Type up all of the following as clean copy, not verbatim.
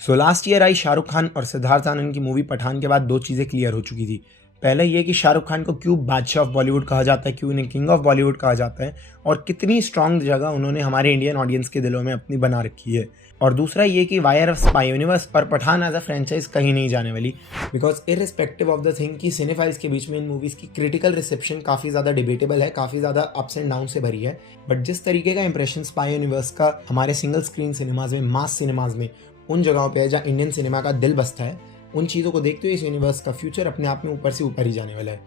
So last year I Shahrukh Khan और सिद्धार्थ आनंद की movie Pathan के बाद दो चीज़ें क्लियर हो चुकी थी। पहले ये कि शाहरुख खान को क्यों बादशाह ऑफ बॉलीवुड कहा जाता है, क्यों उन्हें किंग ऑफ बॉलीवुड कहा जाता है और कितनी स्ट्रांग जगह उन्होंने हमारे इंडियन ऑडियंस के दिलों में अपनी बना रखी है। और दूसरा ये कि वायर ऑफ स्पाई यूनिवर्स और पठान एज अ फ्रेंचाइज कहीं नहीं जाने वाली, because irrespective of the thing कि सिनेफाइल्स के बीच में इन मूवीज़ की क्रिटिकल रिसेप्शन काफ़ी ज़्यादा डिबेटेबल है, काफ़ी ज़्यादा अप्स एंड डाउन से भरी है। बट जिस तरीके का इंप्रेशन स्पाई यूनिवर्स का हमारे सिंगल स्क्रीन सिनेमाज में, मास सिनेमाज में, उन जगहों पे है जहाँ इंडियन सिनेमा का दिल बसता है, उन चीज़ों को देखते हुए इस यूनिवर्स का फ्यूचर अपने आप में ऊपर से ऊपर ही जाने वाला है।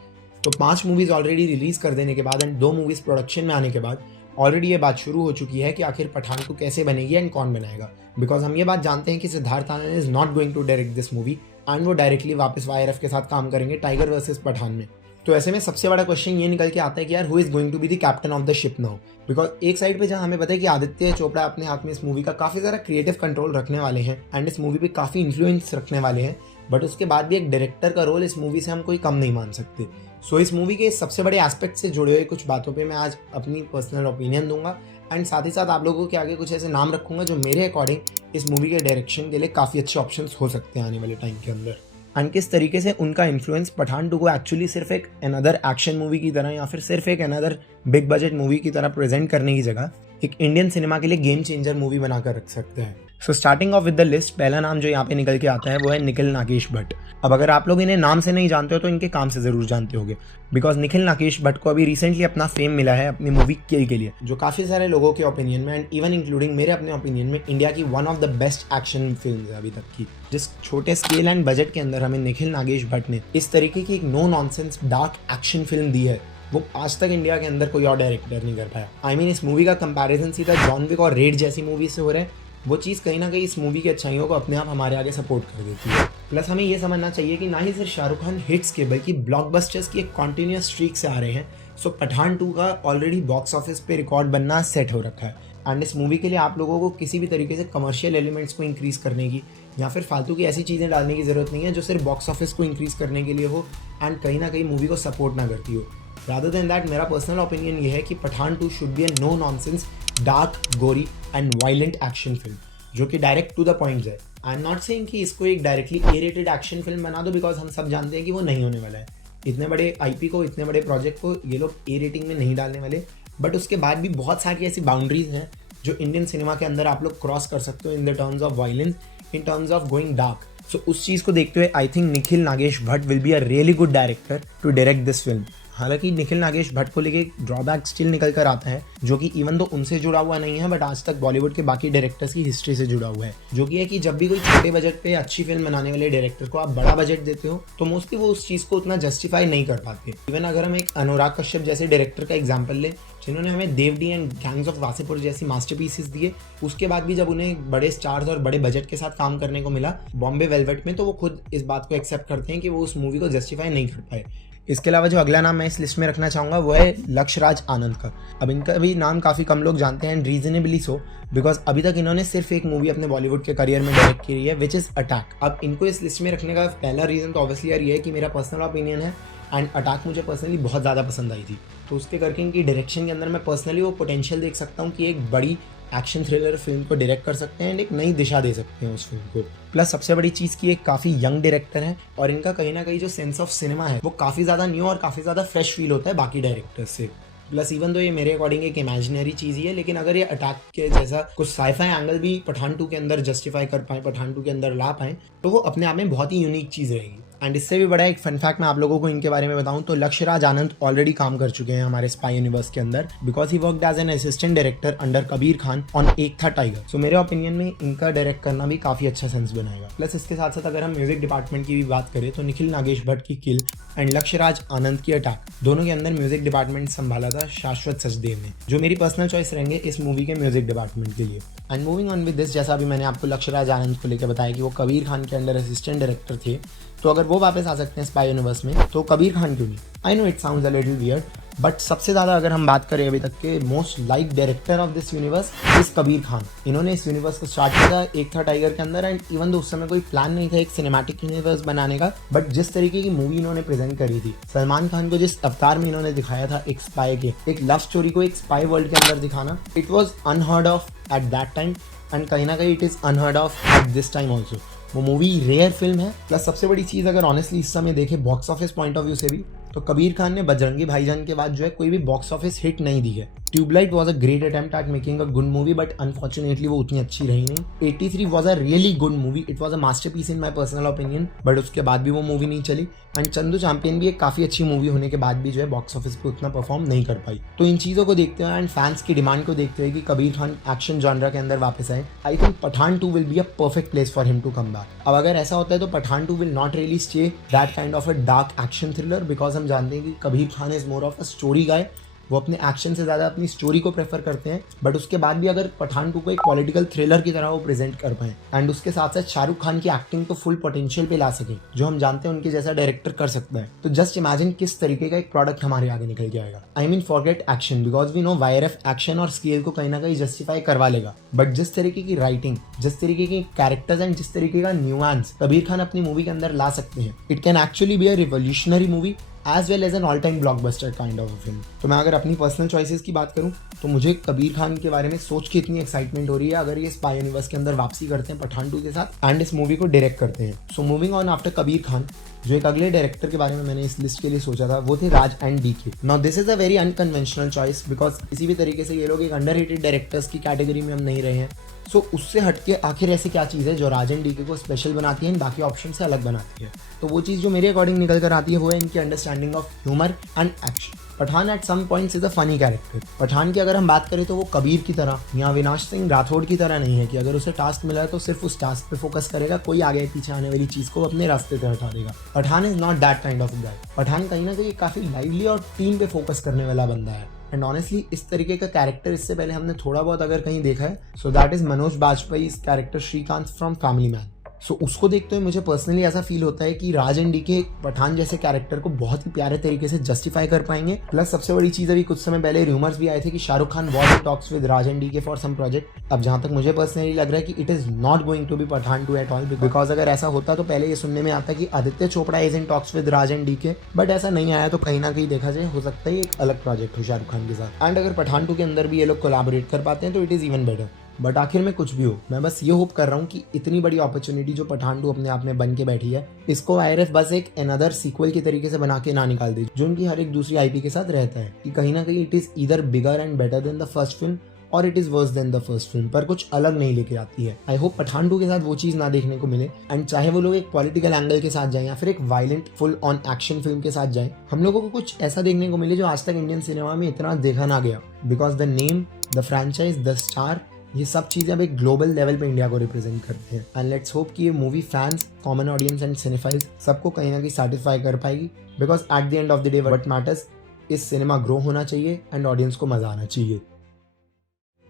तो 5 मूवीज़ ऑलरेडी रिलीज़ कर देने के बाद एंड 2 मूवीज़ प्रोडक्शन में आने के बाद ऑलरेडी ये बात शुरू हो चुकी है कि आखिर पठान को कैसे बनेगी एंड कौन बनाएगा। बिकॉज हम ये बात जानते हैं कि Siddharth Anand is not going to direct this movie and वो डायरेक्टली वापस वाईआरएफ के साथ काम करेंगे टाइगर वर्सेस पठान में। तो ऐसे में सबसे बड़ा क्वेश्चन ये निकल के आता है कि यार who is going to be the captain of the ship now. Because एक साइड पे जहाँ हमें पता है कि आदित्य चोपड़ा अपने हाथ में इस मूवी का काफ़ी सारा क्रिएटिव कंट्रोल रखने वाले हैं एंड इस मूवी पे काफ़ी इन्फ्लुएंस रखने वाले हैं, बट उसके बाद भी एक डायरेक्टर का रोल इस मूवी से हम कोई कम नहीं मान सकते। सो इस मूवी के सबसे बड़े एस्पेक्ट से जुड़े हुए कुछ बातों पे मैं आज अपनी पर्सनल ओपिनियन दूंगा एंड साथ ही साथ आप लोगों के आगे कुछ ऐसे नाम रखूंगा जो मेरे अकॉर्डिंग इस मूवी के डायरेक्शन के लिए काफ़ी अच्छे ऑप्शंस हो सकते हैं आने वाले टाइम के अंदर। एंड किस तरीके से उनका इन्फ्लुएंस पठान 2 को एक्चुअली सिर्फ एक अनदर एक्शन मूवी की तरह या फिर सिर्फ एक अनदर बिग बजट मूवी की तरह प्रेजेंट करने की जगह एक इंडियन सिनेमा के लिए गेम चेंजर मूवी बनाकर रख सकते हैं। So starting of with the list, पहला नाम जो यहाँ पे निकल के आता है वो है निखिल नागेश भट्ट। अब अगर आप लोग इन्हें नाम से नहीं जानते हो तो इनके काम से ज़रूर जानते होगे, बिकॉज निखिल नागेश भट्ट को अभी रिसेंटली अपना फेम मिला है अपनी मूवी किल के लिए, जो काफ़ी सारे लोगों के ओपिनियन में एंड इवन इंक्लूडिंग मेरे अपने ओपिनियन में इंडिया की one of the best action film है अभी तक की। जिस छोटे स्केल एंड बजट के अंदर हमें निखिल नागेश भट्ट ने इस तरीके की एक no nonsense dark action film दी है, वो आज तक इंडिया के अंदर कोई और डायरेक्टर नहीं कर पाया। आई मीन इस मूवी का कंपैरिजन सीधा जॉन विक और रेड जैसी मूवी से हो रहा है, वो चीज़ कहीं ना कहीं इस मूवी की अच्छाइयों को अपने आप हमारे आगे सपोर्ट कर देती है। प्लस हमें ये समझना चाहिए कि ना ही सिर्फ शाहरुख खान हिट्स के बल्कि ब्लॉकबस्टर्स की एक कॉन्टिन्यूस स्ट्रीक से आ रहे हैं। सो पठान 2 का ऑलरेडी बॉक्स ऑफिस पे रिकॉर्ड बनना सेट हो रखा है एंड इस मूवी के लिए आप लोगों को किसी भी तरीके से कमर्शियल एलिमेंट्स को इंक्रीज़ करने की या फिर फालतू की ऐसी चीज़ें डालने की ज़रूरत नहीं है जो सिर्फ बॉक्स ऑफिस को इंक्रीज़ करने के लिए हो एंड कहीं ना कहीं मूवी को सपोर्ट ना करती हो। रादर देन दैट मेरा पर्सनल ओपिनियन ये है कि Pathaan 2 should be a no nonsense dark, gory and violent action film जो कि डायरेक्ट टू द पॉइंट है। आई एम नॉट सेइंग कि इसको एक directly A rated action film बना दो, बिकॉज हम सब जानते हैं कि वो नहीं होने वाला है। इतने बड़े आईपी को, इतने बड़े प्रोजेक्ट को ये लोग ए रेटिंग में नहीं डालने वाले, बट उसके बाद भी बहुत सारी ऐसी बाउंड्रीज हैं जो इंडियन सिनेमा के अंदर आप लोग क्रॉस कर सकते हो in the terms of violence, in terms of going dark. So उस चीज़ को देखते हुए I think Nikhil Nagesh Bhatt will be a really good director to direct this film. हालांकि निखिल नागेश भट्ट को लेके ड्रॉबैक स्टिल निकल कर आता है, जो कि इवन तो उनसे जुड़ा हुआ नहीं है बट आज तक बॉलीवुड के बाकी डायरेक्टर्स की हिस्ट्री से जुड़ा हुआ है, जो कि है कि जब भी कोई छोटे बजट पे अच्छी फिल्म बनाने वाले डायरेक्टर को आप बड़ा बजट देते हो तो मोस्टली वो उस चीज़ को उतना जस्टिफाई नहीं कर पाते। इवन अगर हम एक अनुराग कश्यप जैसे डायरेक्टर का एग्जाम्पल लें जिन्होंने हमें Dev D and Gangs of Wasseypur जैसी मास्टरपीसेस दिए, उसके बाद भी जब उन्हें बड़े स्टार्स और बड़े बजट के साथ काम करने को मिला बॉम्बे वेलवेट में, तो वो खुद इस बात को एक्सेप्ट करते हैं कि वो उस मूवी को जस्टिफाई नहीं कर पाए। इसके अलावा जो अगला नाम मैं इस लिस्ट में रखना चाहूँगा वो है लक्ष्यराज आनंद का। अब इनका भी नाम काफ़ी कम लोग जानते हैं एंड रीजनेबली सो, बिकॉज अभी तक इन्होंने सिर्फ एक मूवी अपने बॉलीवुड के करियर में डायरेक्ट की है विच इज़ अटैक। अब इनको इस लिस्ट में रखने का पहला रीज़न तो ऑब्वियसली यार ये है कि मेरा पर्सनल ओपिनियन है एंड अटैक मुझे पर्सनली बहुत ज़्यादा पसंद आई थी, तो उसके करके इनकी डायरेक्शन के अंदर मैं पर्सनली वो पोटेंशियल देख सकता हूँ कि एक बड़ी एक्शन थ्रिलर फिल्म को डायरेक्ट कर सकते हैं एंड एक नई दिशा दे सकते हैं उस फिल्म को। प्लस सबसे बड़ी चीज़ की एक काफ़ी यंग डायरेक्टर है और इनका कहीं ना कहीं जो सेंस ऑफ सिनेमा है वो काफ़ी ज़्यादा न्यू और काफ़ी ज़्यादा फ्रेश फील होता है बाकी डायरेक्टर्स से। प्लस इवन तो ये मेरे अकॉर्डिंग एक इमेजिनरी चीज़ ही है, लेकिन अगर ये अटैक के जैसा कुछ साइफाई एंगल भी पठान 2 के अंदर जस्टिफाई कर पाए, पठान 2 के अंदर ला पाएँ, तो वो अपने आप में बहुत ही यूनिक चीज़ रहेगी। एंड इससे भी बड़ा एक फन फैक्ट मैं आप लोगों को इनके बारे में बताऊं तो लक्ष्यराज आनंद ऑलरेडी काम कर चुके हैं हमारे स्पाई यूनिवर्स के अंदर, because he worked as an assistant director under Kabir Khan on Ek Tha tiger. सो मेरे ओपिनियन में इनका डायरेक्ट करना भी काफ़ी अच्छा सेंस बनाएगा। प्लस इसके साथ साथ अगर हम म्यूजिक डिपार्टमेंट की भी बात करें तो निखिल नागेश भट्ट की किल एंड लक्ष्यराज आनंद की अटैक दोनों के अंदर म्यूजिक डिपार्टमेंट संभाला था शाश्वत सचदेव ने, जो मेरी पर्सनल चॉइस रहेंगे इस मूवी के म्यूजिक डिपार्टमेंट के लिए। And moving on with this, जैसा अभी मैंने आपको लक्ष्यराज आनंद को लेकर बताया कि वो कबीर खान के अंडर असिस्टेंट डायरेक्टर थे, तो अगर वो वापस आ सकते हैं स्पाई यूनिवर्स में तो कबीर खान क्यों नहीं। I know it sounds a little weird, but सबसे ज़्यादा अगर हम बात करें अभी तक के most like director of this universe is Kabir Khan. इन्होंने इस यूनिवर्स को स्टार्ट किया था एक था टाइगर के अंदर एंड इवन तो उस समय कोई प्लान नहीं था एक सिनेमैटिक यूनिवर्स बनाने का, बट जिस तरीके की मूवी इन्होंने प्रेजेंट करी थी, सलमान खान को जिस अवतार में इन्होंने दिखाया था एक स्पाई के, एक लव स्टोरी को एक स्पाई वर्ल्ड के अंदर दिखाना, it was unheard of at that time and कहीं ना कहीं it is unheard of at this time also. वो मूवी रेयर फिल्म है। प्लस सबसे बड़ी चीज़ अगर ऑनेस्टली इस समय देखें box office point of view से भी, तो कबीर खान ने बजरंगी भाईजान के बाद जो है कोई भी बॉक्स ऑफिस हिट नहीं दी है। Tubelight was a great attempt at making a good movie, but unfortunately वो उतनी अच्छी रही नहीं। 83 was a really good movie, it was a masterpiece in my personal opinion, but उसके बाद भी वो मूवी नहीं चली। एंड चंदू चैंपियन भी एक काफ़ी अच्छी मूवी होने के बाद भी जो है बॉक्स ऑफिस पे उतना परफॉर्म नहीं कर पाई। तो इन चीज़ों को देखते हुए एंड फैंस की डिमांड को देखते हुए कि कबीर खान एक्शन जॉनरा के अंदर वापस आए, I think Pathan 2 will be a perfect place for him to come back. अब अगर ऐसा होता है तो Pathan 2 will not really stay that kind of a dark action thriller, because हम जानते हैं कि Kabir Khan is more of a story guy. वो अपने एक्शन से ज़्यादा अपनी स्टोरी को प्रेफर करते हैं। बट उसके बाद भी अगर पठान 2 को एक पॉलिटिकल थ्रिलर की तरह वो प्रेजेंट कर पाएँ एंड उसके साथ साथ शाहरुख खान की एक्टिंग को फुल पोटेंशियल पे ला सकें, जो हम जानते हैं उनके जैसा डायरेक्टर कर सकता है, तो जस्ट इमेजिन किस तरीके का एक प्रोडक्ट हमारे आगे निकल के आएगा। I mean forget action, because we know YRF action और स्केल को कहीं ना कहीं जस्टिफाई करवा लेगा, बट जिस तरीके की राइटिंग, जिस तरीके के कैरेक्टर्स एंड जिस तरीके का न्यूआंस कबीर खान अपनी मूवी के अंदर ला सकते हैं, it can actually be a revolutionary movie as well as an all time blockbuster kind of film. तो मैं अगर अपनी पर्सनल चॉइसेस की बात करूं तो मुझे कबीर खान के बारे में सोच के इतनी एक्साइटमेंट हो रही है अगर ये स्पाई यूनिवर्स के अंदर वापसी करते हैं पठान 2 के साथ एंड इस मूवी को डायरेक्ट करते हैं। So moving on after Kabir Khan, जो एक अगले डायरेक्टर के बारे में मैंने इस लिस्ट के लिए सोचा था वो थे Raj and DK. Now this is a very unconventional choice, because किसी भी तरीके से ये लोग एक अंडररेटेड डायरेक्टर्स की कैटेगरी में हम नहीं रहे हैं। सो उससे हटके आखिर ऐसी क्या चीज़ है जो राज एंड डीके को स्पेशल बनाती है, बाकी ऑप्शन से अलग बनाती है। तो वो चीज़ जो मेरे अकॉर्डिंग निकल कर आती है वो है इनकी understanding of humour and action. Pathaan at some points is a funny character. Pathaan की अगर हम बात करें तो वो कबीर की तरह या अविनाश सिंह राठौड़ की तरह नहीं है कि अगर उसे टास्क मिला है तो सिर्फ उस टास्क पे फोकस करेगा, कोई आगे पीछे आने वाली चीज़ को अपने रास्ते से हटा देगा। Pathaan is not that kind of guy. Pathaan कहीं ना कहीं काफ़ी लाइवली और टीम पे फोकस करने वाला बंदा है। एंड ऑनेस्टली इस तरीके का कैरेक्टर इससे पहले हमने थोड़ा बहुत अगर कहीं देखा है, so that is Manoj Bajpayee इस character Srikant from family man. So उसको देखते हुए मुझे पर्सनली ऐसा फील होता है कि राज एंड डीके पठान जैसे कैरेक्टर को बहुत ही प्यारे तरीके से जस्टिफाई कर पाएंगे। प्लस सबसे बड़ी चीज़, अभी कुछ समय पहले रूमर्स भी आए थे कि Shahrukh Khan was in talks with Raj and DK for some project. अब जहाँ तक मुझे पर्सनली लग रहा है कि it is not going to be Pathaan 2 at all, because अगर ऐसा होता तो पहले ये सुनने में आता कि Aditya Chopra is in talks with Raj and DK, but ऐसा नहीं आया। तो कहीं ना कहीं देखा जाए हो सकता है एक अलग प्रोजेक्ट हो शाहरुख खान के साथ। एंड अगर पठान 2 के अंदर भी ये लोग कोलैबोरेट कर पाते हैं तो it is even better. But आखिर में कुछ भी हो, मैं बस ये होप कर रहा हूँ कि इतनी बड़ी अपॉर्चुनिटी जो पठान 2 अपने आप में बन के बैठी है, इसको आईआरएफ बस एक अनदर सीक्वल की तरीके से बना के ना निकाल दे जो उनकी हर एक दूसरी आईपी के साथ रहता है, कि कहीं ना कहीं it is either bigger and better than the first film और it is worse than the first film, पर कुछ अलग नहीं लेके आती है। आई होप पठान 2 के साथ वो चीज़ ना देखने को मिले। एंड चाहे वो लोग एक पॉलिटिकल एंगल के साथ जाएं या फिर एक violent full on action film के साथ जाएं, हम लोगों को कुछ ऐसा देखने को मिले जो आज तक इंडियन सिनेमा में इतना देखा ना गया, because the name, the franchise, the star, ये सब चीज़ें अब एक ग्लोबल लेवल पे इंडिया को रिप्रेजेंट करते हैं। एंड लेट्स होप कि ये movie fans, common audience and cinephiles सबको कहीं ना कहीं सेटिस्फाई कर पाएगी, because at the end of the day what matters इस सिनेमा ग्रो होना चाहिए एंड ऑडियंस को मजा आना चाहिए।